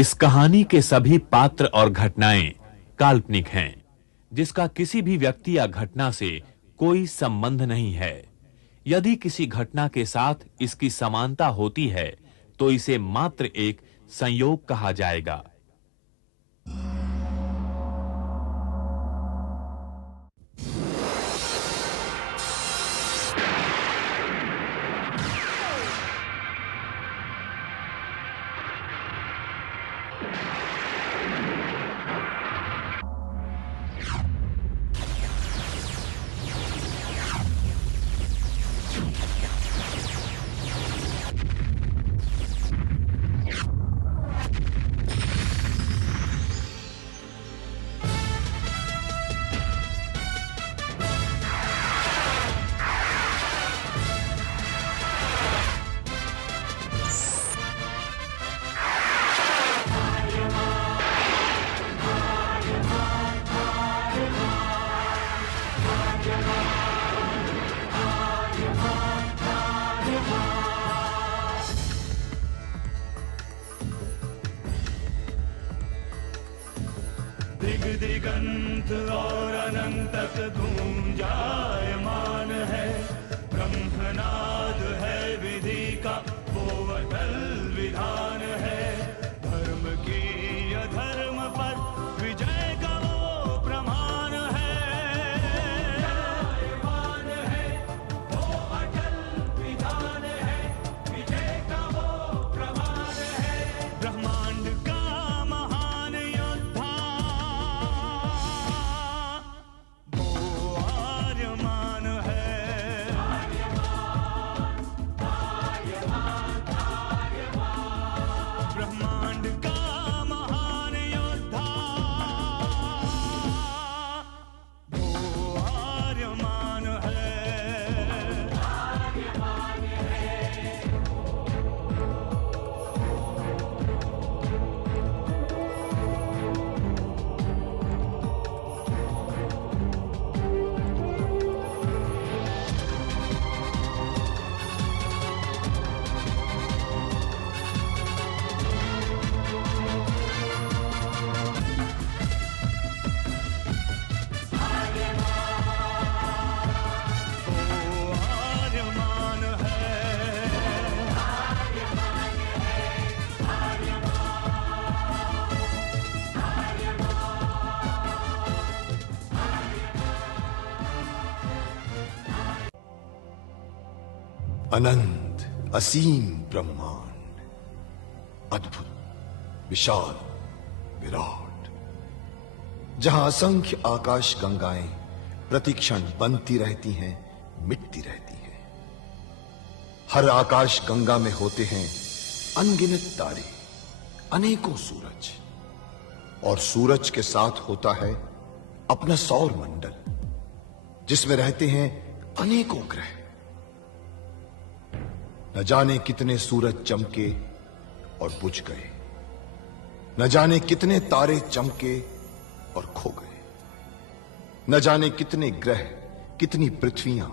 इस कहानी के सभी पात्र और घटनाएं काल्पनिक हैं, जिसका किसी भी व्यक्ति या घटना से कोई संबंध नहीं है। यदि किसी घटना के साथ इसकी समानता होती है, तो इसे मात्र एक संयोग कहा जाएगा। दिगंत और अनंत तक गूंजायमान है। ब्रह्मनाद है विधि का वो अटल विधान है। धर्म की अधर्म पर विजय का वो प्रमाण है। मान है वो अटल विधान है। विजय का वो प्रमाण है। ब्रह्मांड का महान योद्धा ब्रह्मांड का महान योद्धा वो आर्यमान है। अनंत असीम ब्रह्मांड, अद्भुत, विशाल, विराट, जहां असंख्य आकाश गंगाएं प्रतिक्षण बनती रहती हैं, मिटती रहती हैं। हर आकाश गंगा में होते हैं अनगिनत तारे, अनेकों सूरज, और सूरज के साथ होता है अपना सौर मंडल, जिसमें रहते हैं अनेकों ग्रह। न जाने कितने सूरज चमके और बुझ गए, न जाने कितने तारे चमके और खो गए, न जाने कितने ग्रह, कितनी पृथ्वियां,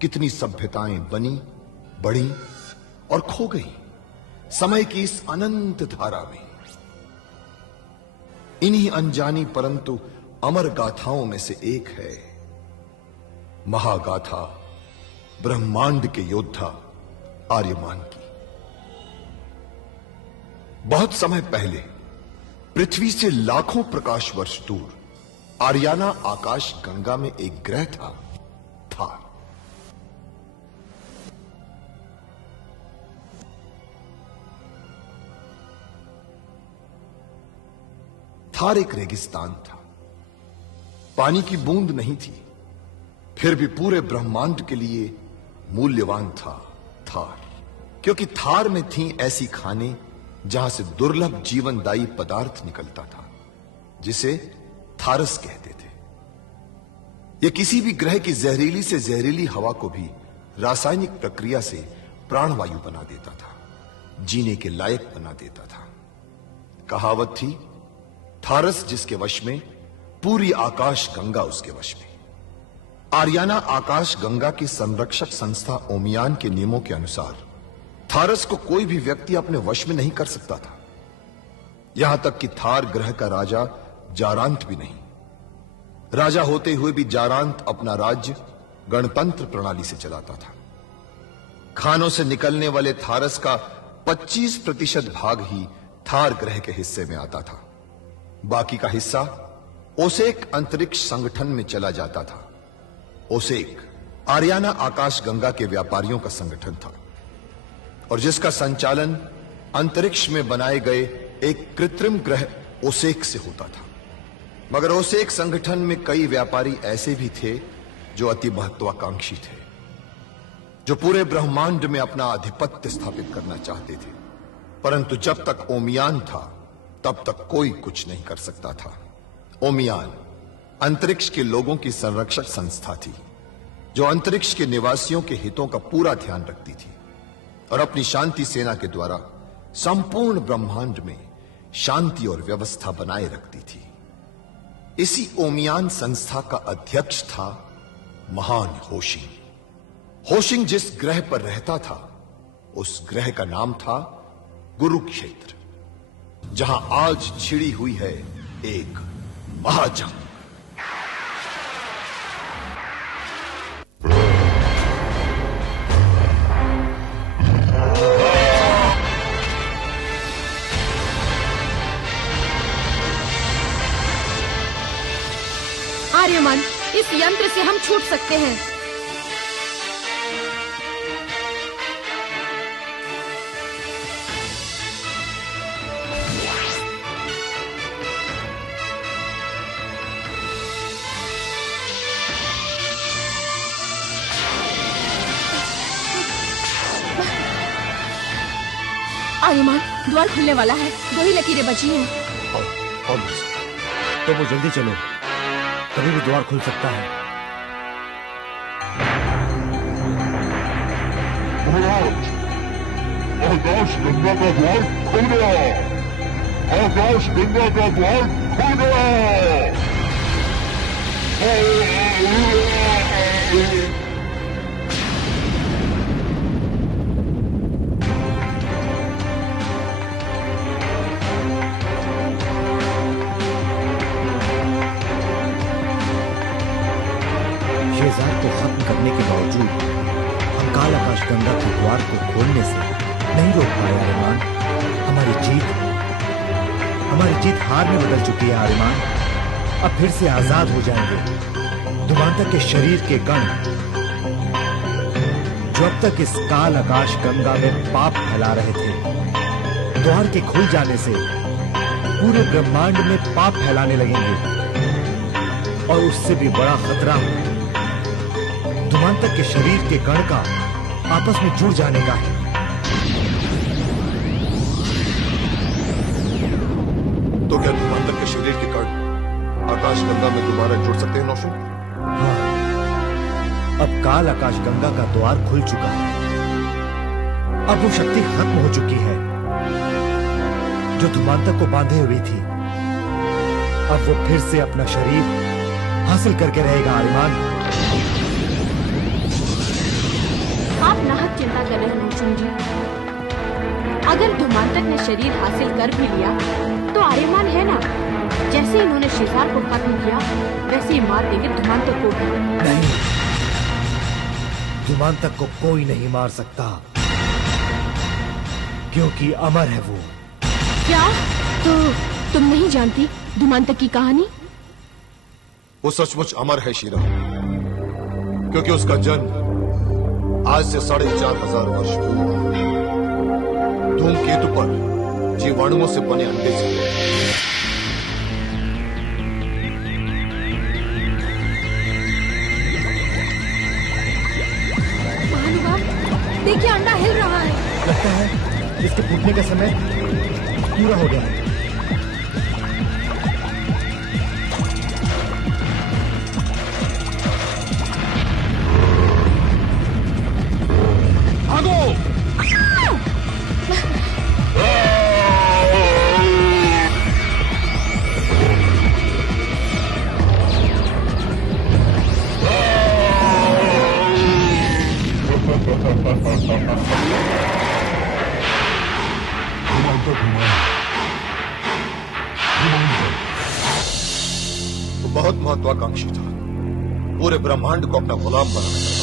कितनी सभ्यताएं बनी, बढ़ी और खो गई समय की इस अनंत धारा में। इन्हीं अनजानी परंतु अमर गाथाओं में से एक है महागाथा ब्रह्मांड के योद्धा आर्यमान की। बहुत समय पहले पृथ्वी से लाखों प्रकाश वर्ष दूर आर्याना आकाश गंगा में एक ग्रह था, थार। थार एक रेगिस्तान था, पानी की बूंद नहीं थी, फिर भी पूरे ब्रह्मांड के लिए मूल्यवान था थार, क्योंकि थार में थी ऐसी खाने जहां से दुर्लभ जीवनदायी पदार्थ निकलता था, जिसे थारस कहते थे। यह किसी भी ग्रह की जहरीली से जहरीली हवा को भी रासायनिक प्रक्रिया से प्राणवायु बना देता था, जीने के लायक बना देता था। कहावत थी, थारस जिसके वश में, पूरी आकाश गंगा उसके वश में। आर्याना आकाश गंगा की संरक्षक संस्था ओमियान के नियमों के अनुसार थारस को कोई भी व्यक्ति अपने वश में नहीं कर सकता था। यहां तक कि थार ग्रह का राजा जारांत भी नहीं। राजा होते हुए भी जारांत अपना राज्य गणतंत्र प्रणाली से चलाता था। खानों से निकलने वाले थारस का 25% भाग ही थार ग्रह के हिस्से में आता था। बाकी का हिस्सा ओसेक अंतरिक्ष संगठन में चला जाता था। ओसेक आरियाना आकाश गंगा के व्यापारियों का संगठन था और जिसका संचालन अंतरिक्ष में बनाए गए एक कृत्रिम ग्रह ओसेक से होता था। मगर ओसेक संगठन में कई व्यापारी ऐसे भी थे जो अति महत्वाकांक्षी थे, जो पूरे ब्रह्मांड में अपना आधिपत्य स्थापित करना चाहते थे। परंतु जब तक ओमियान था तब तक कोई कुछ नहीं कर सकता था। ओमियान अंतरिक्ष के लोगों की संरक्षक संस्था थी जो अंतरिक्ष के निवासियों के हितों का पूरा ध्यान रखती थी और अपनी शांति सेना के द्वारा संपूर्ण ब्रह्मांड में शांति और व्यवस्था बनाए रखती थी। इसी ओमियान संस्था का अध्यक्ष था महान होशिंग। होशिंग जिस ग्रह पर रहता था उस ग्रह का नाम था गुरुक्षेत्र, जहां आज छिड़ी हुई है एक महाजंग। आर्यमान, इस यंत्र से हम छूट सकते हैं। आर्यमान, द्वार खुलने वाला है। 2 ही लकीरें बची हैं। तो वो जल्दी चलो, कभी भी द्वार खुल सकता है। आकाश गंगा का द्वार खुल गया। आकाश गंगा का द्वार खुल गया। शेजाद को खत्म करने के बावजूद हम काल आकाश गंगा के द्वार को खोलने से नहीं रोक पाए आर्यमान। हमारी जीत हार में बदल चुकी है आर्यमान। अब फिर से आजाद हो जाएंगे धुमांतक के शरीर के कण, जो अब तक इस काल आकाश गंगा में पाप फैला रहे थे। द्वार के खुल जाने से पूरे ब्रह्मांड में पाप फैलाने लगेंगे और उससे भी बड़ा खतरा धुमांतक के शरीर के कण का आपस में जुड़ जाने का है। तो क्या धुमांतक के शरीर के कण आकाश गंगा में दोबारा जुड़ सकते हैं नौशुन? हाँ, अब काल आकाश गंगा का द्वार खुल चुका है। अब वो शक्ति खत्म हो चुकी है जो धुमांतक को बांधे हुई थी। अब वो फिर से अपना शरीर हासिल करके रहेगा आर्यमान। आप नाहक चिंता कर रहे हैं नौशुन जी। अगर धुमांतक ने शरीर हासिल कर भी लिया तो आर्यमान है ना, जैसे इन्होंने शेजार को खत्म किया वैसे ही मार देंगे धुमांतक को भी। नहीं, धुमांतक को कोई नहीं मार सकता क्योंकि अमर है वो। क्या? तो तुम नहीं जानती धुमांतक की कहानी? वो सचमुच अमर है शीरा, क्योंकि उसका जन्म आज से 4500 वर्ष पूर्व धूमकेतु पर जीवाणुओं से बने अंडे से। महानुभाव, देखिए अंडा हिल रहा है। लगता है इसके फूटने का समय पूरा हो गया है। बहुत महत्वाकांक्षी था, पूरे ब्रह्मांड को अपना गुलाम बनाना चाहता।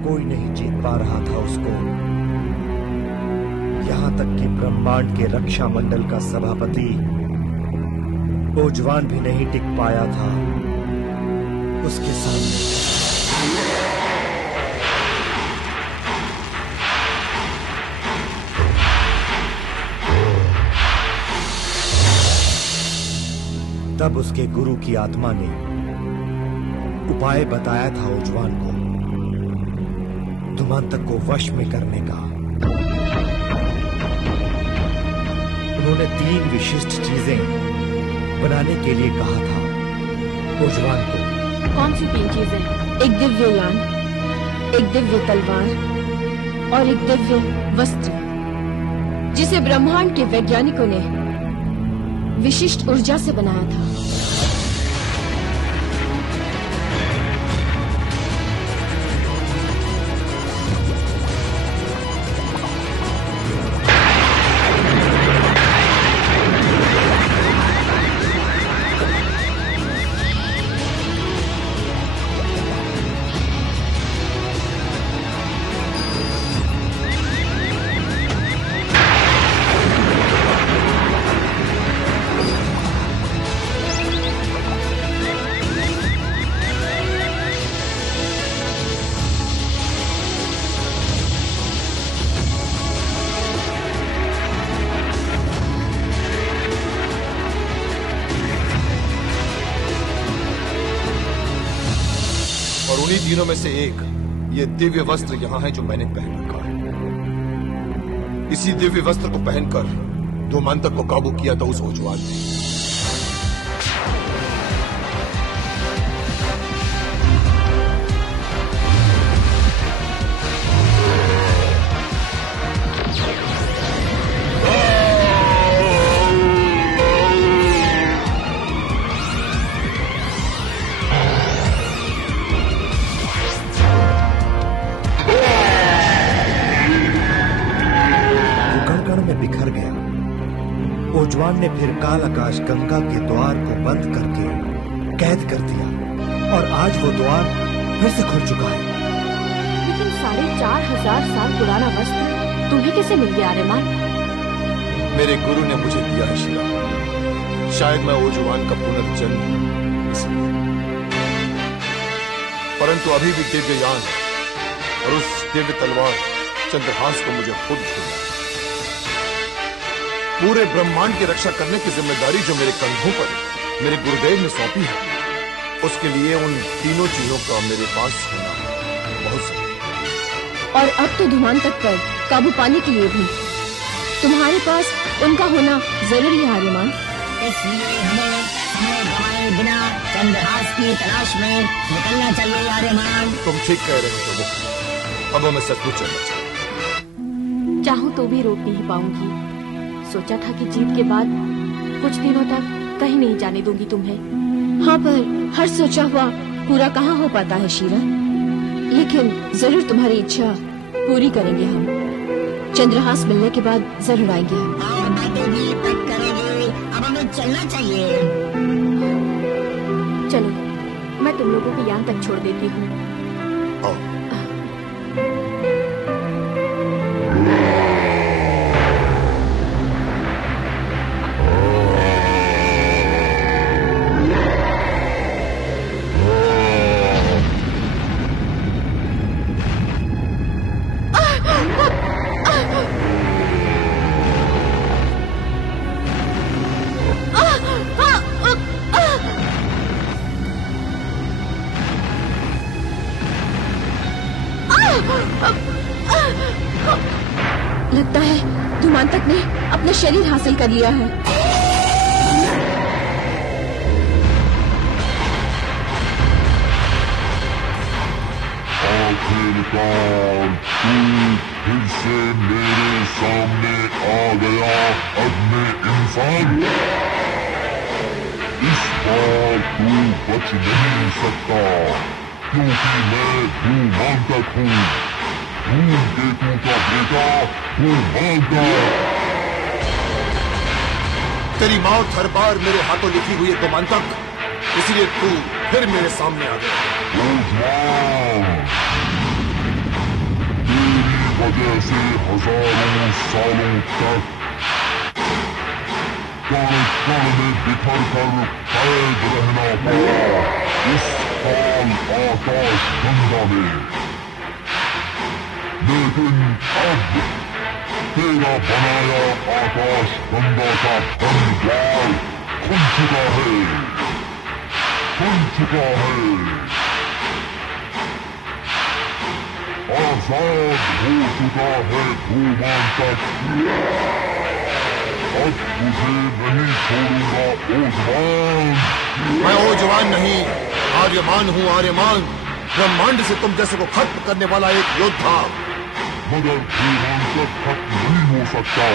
कोई नहीं जीत पा रहा था उसको, यहां तक कि ब्रह्मांड के रक्षा मंडल का सभापति ओजवान भी नहीं टिक पाया था उसके सामने। तब उसके गुरु की आत्मा ने उपाय बताया था ओजवान को धुमांतक को वश में करने का। उन्होंने 3 विशिष्ट चीजें बनाने के लिए कहा था ओजवान को। कौन सी 3 चीजें? एक दिव्य यान, एक दिव्य तलवार और एक दिव्य वस्त्र, जिसे ब्रह्मांड के वैज्ञानिकों ने विशिष्ट ऊर्जा से बनाया था। और उन्हीं तीनों में से एक ये दिव्य वस्त्र यहां है जो मैंने पहन रखा है। इसी दिव्य वस्त्र को पहनकर धुमांतक को काबू किया था उस ओजवान ने। बिखर गया। ओजवान ने फिर काल आकाश गंगा के द्वार को बंद करके कैद कर दिया और आज वो द्वार फिर से खुल चुका है। लेकिन 4500 साल पुराना वस्त्र तुम्हें कैसे मिल गया आर्यमान? मेरे गुरु ने मुझे दिया है शिला। शायद मैं ओजवान का पुनर्जन्म इसलिए। परंतु अभी भी दिव्य यान और उस दिव्य तलवार चंद्रहास को मुझे खुद ढूंढना। पूरे ब्रह्मांड की रक्षा करने की जिम्मेदारी जो मेरे कंधों पर मेरे गुरुदेव ने सौंपी है, उसके लिए उन तीनों चीजों का मेरे पास होना बहुत जरूरी है। और अब तो धुमांतक पर काबू पाने के लिए भी तुम्हारे पास उनका होना जरूरी है आर्यमान। इसलिए हमें समय गंवाए बिना चंद्रहास की तलाश में निकलना चाहिए आर्यमान। तुम ठीक कह रहे हो प्रभु। अब मैं सचमुच चलना चाहूँ। चाहूँ तो भी रोक नहीं पाऊंगी। सोचा था कि जीत के बाद कुछ दिनों तक कहीं नहीं जाने दूंगी तुम्हें। हाँ, पर हर सोचा हुआ पूरा कहाँ हो पाता है शीरा। लेकिन जरूर तुम्हारी इच्छा पूरी करेंगे हम। चंद्रहास मिलने के बाद जरूर आएंगे हम। और बातें भी तक करेंगे। अब हमें चलना चाहिए। चलो, मैं तुम लोगों को यान तक छोड़ देती हूँ। आओ। लगता है धुमांतक ने अपना शरीर हासिल कर लिया है। आखिरकार तू फिर से मेरे सामने आ गया अदने इंसान। इस बार तू बच नहीं सकता, क्योंकि मैं धूमांतक हूँ, धूमकेतु का बेटा धूमांतक। तेरी मौत हर बार मेरे हाथों लिखी हुई है धूमांतक, इसलिए तू फिर मेरे सामने आ गया। तेरी वजह से हजारों सालों तक कण कण में बिखर कर कैद रहना पड़ा इस काल आकाश गंगा में। लेकिन अब तेरा बनाया आकाश गंगा का बंद द्वार खुल चुका है, खुल चुका है। आजाद हो चुका है धूमांतक। अब तुझे नहीं छोड़ूंगा ओजवान। मैं ओजवान नहीं, आर्यमान हूँ, आर्यमान। ब्रह्मांड से तुम जैसे को खत्म करने वाला एक योद्धा। मगर धूमांतक खत्म नहीं हो सकता,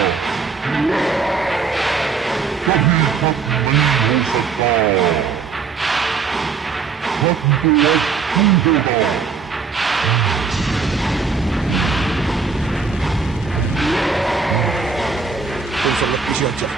कभी खत्म नहीं हो सकता। खत्म तो अब तू होगा। तुम सब लोग पीछे हट जाओ।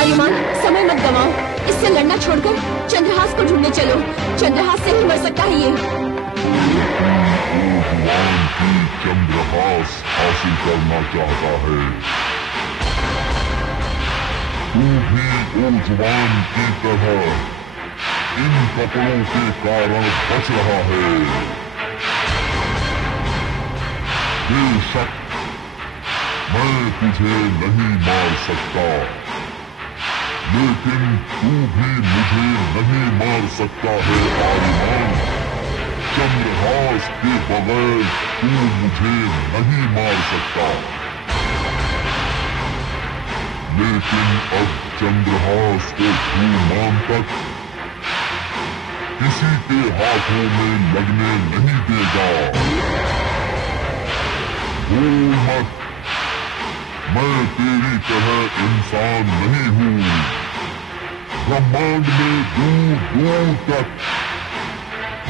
आर्यमान, समय मत गवाओ, इससे लड़ना छोड़कर चंद्रहास को ढूंढने चलो। चंद्रहास से ही मर सकता है ये। चंद्रहास हासिल करना चाहता है। तू भी ओजवान की तरह इन कपड़ों के कारण बच रहा है। बेशक मैं तुझे नहीं मार सकता, लेकिन तू भी मुझे नहीं मार सकता है आर्यमान। चंद्रहास के बगैर तू मुझे नहीं मार सकता। लेकिन अब चंद्रहास को धूमांतक किसी के हाथों में लगने नहीं देगा। भूल मत, मैं तेरी तरह इंसान नहीं हूँ। ब्रह्मांड में दूर दूर तक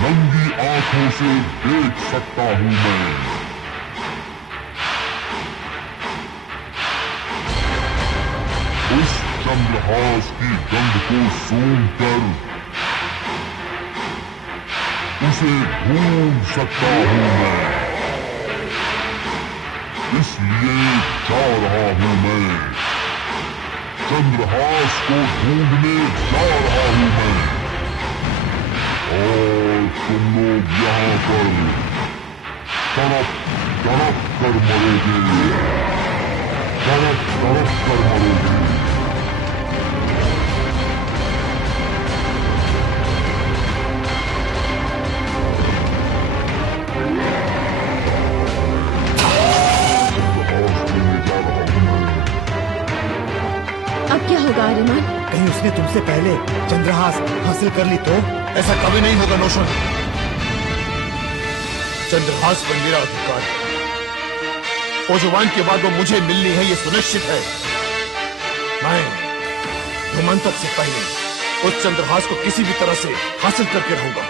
नंगी आंखों से देख सकता हूँ मैं। उस चंद्रहास की गंध को सूंघकर उसे ढूंढ सकता हूँ मैं। इसलिए जा रहा हूँ मैं, चंद्रहास को ढूंढने जा रहा हूँ मैं। और तुम लोग यहाँ पर तड़प तड़प कर मरोगे, तड़प तड़प कर मरोगे। अब क्या होगा आर्यमान? कहीं उसने तुमसे पहले चंद्रहास हासिल कर ली तो? ऐसा कभी नहीं होगा नौशन। चंद्रहास पर मेरा अधिकार है। ओजवान के बाद वो मुझे मिलनी है, ये सुनिश्चित है। मैं धूमांतक से पहले उस चंद्रहास को किसी भी तरह से हासिल करके रहूंगा।